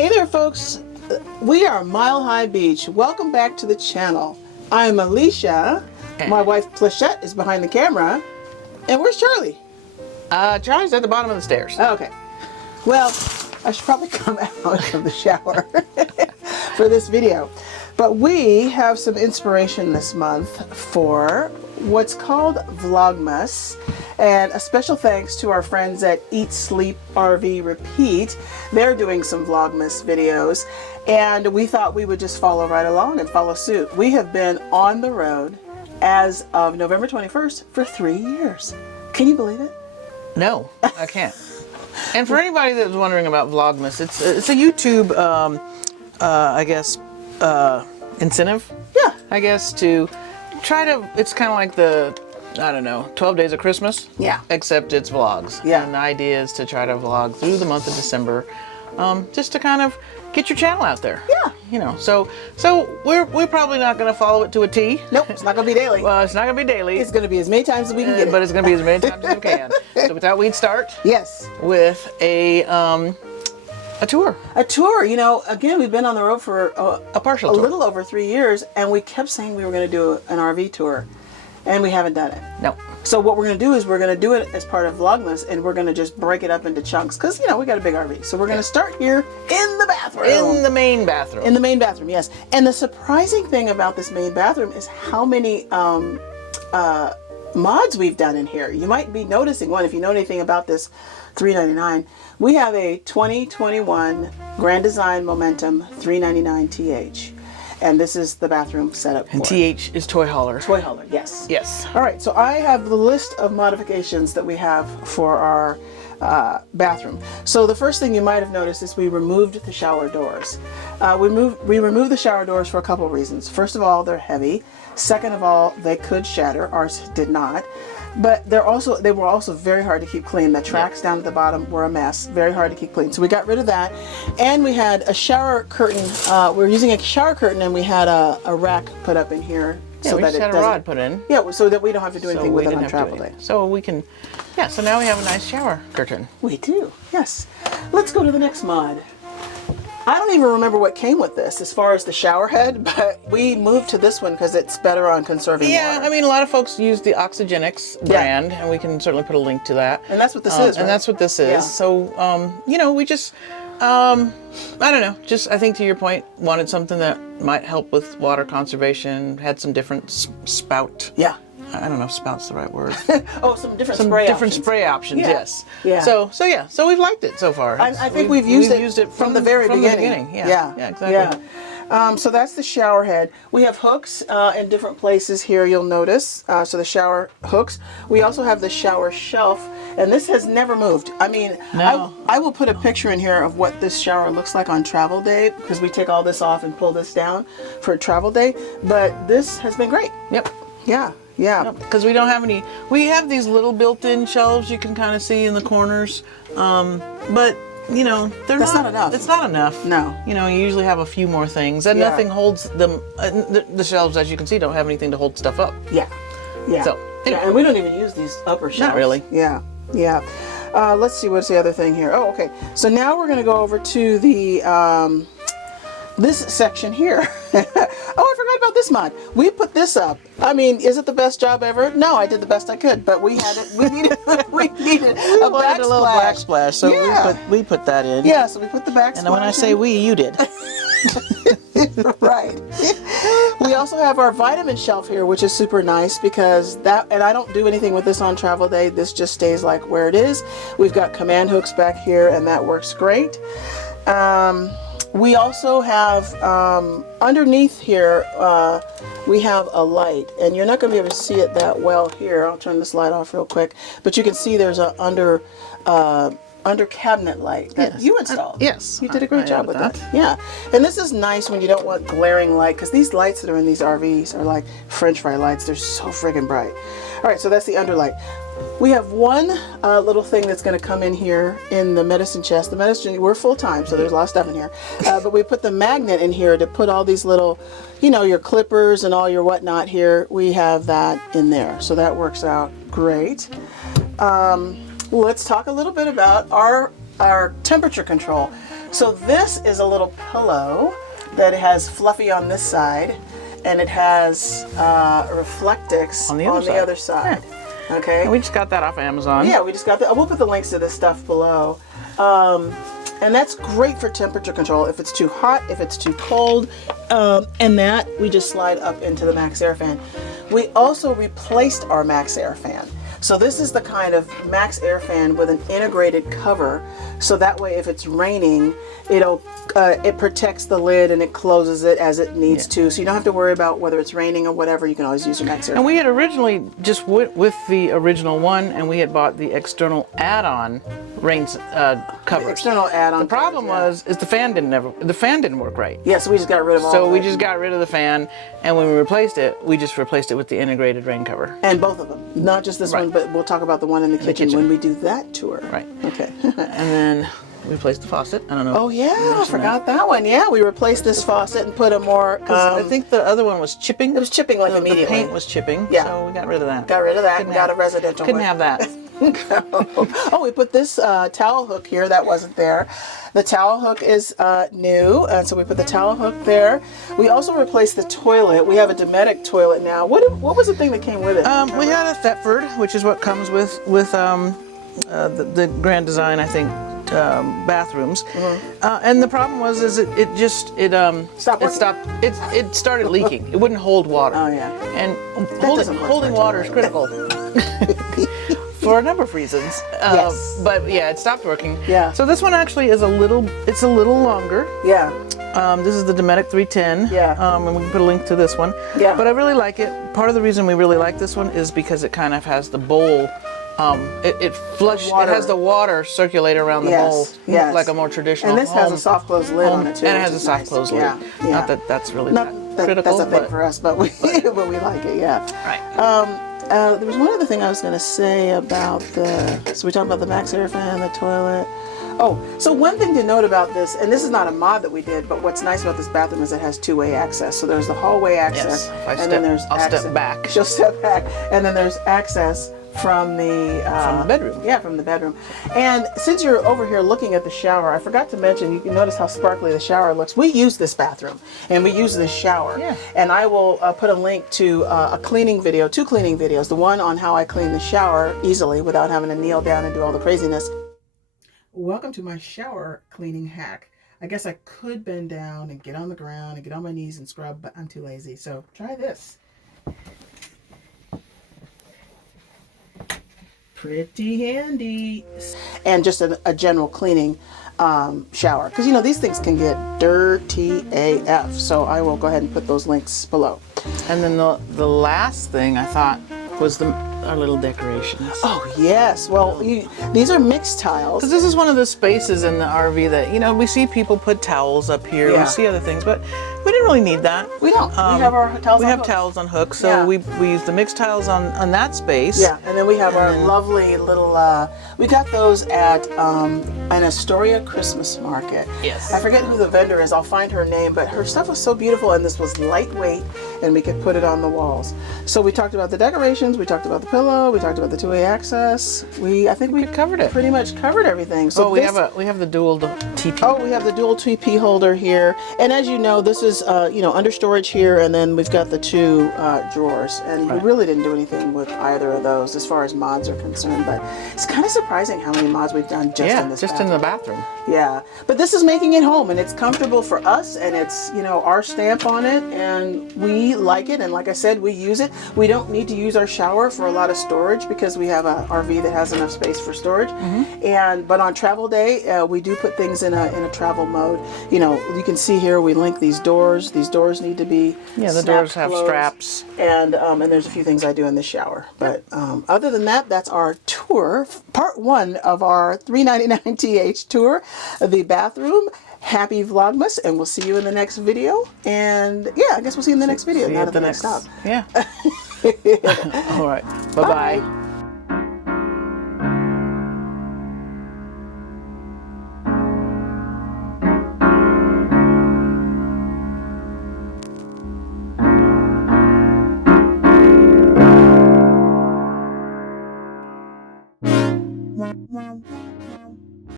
Hey there folks, we are Mile High Beach. Welcome back to the channel. I'm Alicia, my wife Pleshette is behind the camera, and where's Charlie? Charlie's at the bottom of the stairs. Okay, well, I should probably come out of the shower for this video. But we have some inspiration this month for what's called Vlogmas, and a special thanks to our friends at Eat, Sleep, RV, Repeat. They're doing some Vlogmas videos, and we thought we would just follow right along and follow suit. We have been on the road as of November 21st for 3 years. Can you believe it? No, I can't. And for anybody that was wondering about Vlogmas, it's a YouTube, I guess, incentive. Yeah. I guess to try to, it's kind of like the, I don't know, 12 Days of Christmas. Yeah. Except it's vlogs. Yeah. And the idea is to try to vlog through the month of December, just to kind of get your channel out there. Yeah. You know, so we're probably not going to follow it to a T. Nope, it's not going to be daily. Well, it's not going to be daily. It's going to be as many times as we can get it. But it's going to be as many times as we can. So with that, we'd start. Yes. With a tour. A tour. You know, again, we've been on the road for A partial a tour. little over 3 years, and we kept saying we were going to do an RV tour, and we haven't done it. No. So what we're going to do is we're going to do it as part of Vlogmas, and we're going to just break it up into chunks because, you know, we got a big RV. So we're going to start here in the bathroom. In the main bathroom. In the main bathroom, yes. And the surprising thing about this main bathroom is how many mods we've done in here. You might be noticing one if you know anything about this $399. We have a 2021 Grand Design Momentum 399 TH. And this is the bathroom setup for And TH is toy hauler. Toy hauler, yes. Yes. All right, so I have the list of modifications that we have for our bathroom. So the first thing you might have noticed is we removed the shower doors. We removed the shower doors for a couple of reasons. First of all, they're heavy. Second of all, they could shatter. Ours did not. But they were also very hard to keep clean. The tracks down at the bottom were a mess. Very hard to keep clean. So we got rid of that. And we had a shower curtain. We were using a shower curtain, and we had a rack put up in here. Yeah, so we that just had a rod put in. Yeah, so that we don't have to do anything with it on travel day. So we can, yeah, so now we have a nice shower curtain. We do, yes. Let's go to the next mod. I don't even remember what came with this as far as the shower head, but we moved to this one because it's better on conserving water. I mean, a lot of folks use the Oxygenics brand, and we can certainly put a link to that. And that's what this is, right? And that's what this is. Yeah. So, you know, we just, I don't know, just I think to your point, wanted something that might help with water conservation, had some different spout. Yeah. I don't know if spout's the right word. Oh, some different spray options, Yeah. yes. Yeah. So we've liked it so far. I think we've used it from the very beginning. Yeah, exactly. Yeah. So that's the shower head. We have hooks in different places here, you'll notice. So the shower hooks. We also have the shower shelf, and this has never moved. I mean, No. I will put a picture in here of what this shower looks like on travel day, because we take all this off and pull this down for travel day. But this has been great. Yep. Yeah. Yeah. Because we don't have any, we have these little built-in shelves you can kind of see in the corners, but you know, That's not enough. It's not enough. No. You know, you usually have a few more things, and Yeah. nothing holds them. The shelves, as you can see, don't have anything to hold stuff up. Yeah. Yeah. So, anyway. Yeah, and we don't even use these upper shelves. Not really. Yeah. Yeah. Let's see, what's the other thing here? Oh, okay. So now we're going to go over to the this section here. Oh, I forgot about this mod. We put this up. I mean, is it the best job ever? No, I did the best I could, but we had it. We needed a a little backsplash, so Yeah. we put that in. Yeah, so we put the backsplash. And when I say we, you did. Right. We also have our vitamin shelf here, which is super nice because and I don't do anything with this on travel day. This just stays like where it is. We've got command hooks back here, and that works great. We also have underneath here, we have a light, and you're not going to be able to see it that well here. I'll turn this light off real quick, but you can see there's a under cabinet light that you installed. Yes. You did a great job with added that. Yeah. And this is nice when you don't want glaring light, because these lights that are in these RVs are like French fry lights. They're so friggin' bright. All right, so that's the underlight. We have one little thing that's going to come in here in the medicine chest. The medicine, we're full time, so there's a lot of stuff in here. But we put the magnet in here to put all these little, you know, your clippers and all your whatnot here. We have that in there, so that works out great. Let's talk a little bit about our temperature control. So this is a little pillow that has fluffy on this side, and it has Reflectix On the other side. Okay. And we just got that off Amazon. Yeah, we just got that. We'll put the links to this stuff below. And that's great for temperature control. If it's too hot, if it's too cold, and that we just slide up into the Max Air fan. We also replaced our Max Air fan. So this is the kind of Max Air fan with an integrated cover. So that way, if it's raining, it protects the lid and it closes it as it needs to. So you don't have to worry about whether it's raining or whatever. You can always use your Max Air fan. And we had originally just went with the original one, and we had bought the external add-on rain covers. The external add-on. The problem was the fan didn't work right. Yeah, so we just got rid of all. So we just got rid of the fan, and when we replaced it, we just replaced it with the integrated rain cover. And both of them, not just this one, but we'll talk about the one in the kitchen when we do that tour. Right. Okay. And then we replaced the faucet. I don't know. Oh yeah, I forgot that one. Yeah, we replaced this faucet and put a more. I think the other one was chipping. It was chipping like immediately. The paint was chipping. Yeah. So we got rid of that. Got rid of that and got a residential Couldn't one. have that. Oh, we put this towel hook here that wasn't there. The towel hook is new, and so we put the towel hook there. We also replaced the toilet. We have a Dometic toilet now. What was the thing that came with it? We had a Thetford, which is what comes with the Grand Design, I think, bathrooms. And the problem was it started leaking. It wouldn't hold water. Oh yeah. And doesn't work holding for a water is critical. For a number of reasons. Yes. But yeah, it stopped working. Yeah. So this one actually is a little longer. Yeah. This is the Dometic 310. Yeah. And we can put a link to this one. Yeah. But I really like it. Part of the reason we really like this one is because it kind of has the bowl. It has the water circulate around the bowl like a more traditional. And this has a soft close lid on it too. And it has a soft close lid. Yeah. Not that that's really critical. That's a thing for us, but we like it. Yeah. Right. There was one other thing I was going to say about so we talked about the Max Air fan, the toilet. Oh, so one thing to note about this, and this is not a mod that we did, but what's nice about this bathroom is it has two-way access. So there's the hallway access, then there's access. Step back. She'll step back, and then there's access from the bedroom. Yeah, from the bedroom. And since you're over here looking at the shower, I forgot to mention, you can notice how sparkly the shower looks. We use this bathroom and we use this shower. Yeah. And I will put a link to two cleaning videos. The one on how I clean the shower easily without having to kneel down and do all the craziness. Welcome to my shower cleaning hack. I guess I could bend down and get on the ground and get on my knees and scrub, but I'm too lazy. So try this. Pretty handy. And just a general cleaning shower. Because, you know, these things can get dirty AF. So I will go ahead and put those links below. And then the last thing I thought was our little decorations. Oh, yes. Well, these are mixed tiles. Because this is one of the spaces in the RV that, you know, we see people put towels up here. Yeah. We see other things, but we didn't really need that. We don't. We have our towels on hooks. We have towels on hooks, so we use the mixed tiles on that space. Yeah, and then we have our lovely little, we got those at an Astoria Christmas market. Yes. I forget who the vendor is. I'll find her name, but her stuff was so beautiful, and this was lightweight, and we could put it on the walls. So we talked about the decorations, we talked about the pillow, we talked about the two-way access. I think we covered it. Pretty much covered everything. So we have the dual TP. Oh, we have the dual TP holder here, and as you know, this is under storage here, and then we've got the two drawers, and we really didn't do anything with either of those as far as mods are concerned. But it's kind of surprising how many mods we've done in the bathroom. Yeah, but this is making it home, and it's comfortable for us, and it's our stamp on it, and we like it. And like I said, we use it. We don't need to use our shower for a lot of storage because we have an RV that has enough space for storage. But on travel day, we do put things in a travel mode. You can see here we link these doors. These doors need to be the doors have closed. Straps, and there's a few things I do in the shower. But other than that, that's our tour, part one of our $3.99 TH tour, the bathroom. Happy Vlogmas, and we'll see you in the next video. And yeah, I guess we'll see you in the next video. Not at the next stop. Yeah. All right. Bye-bye.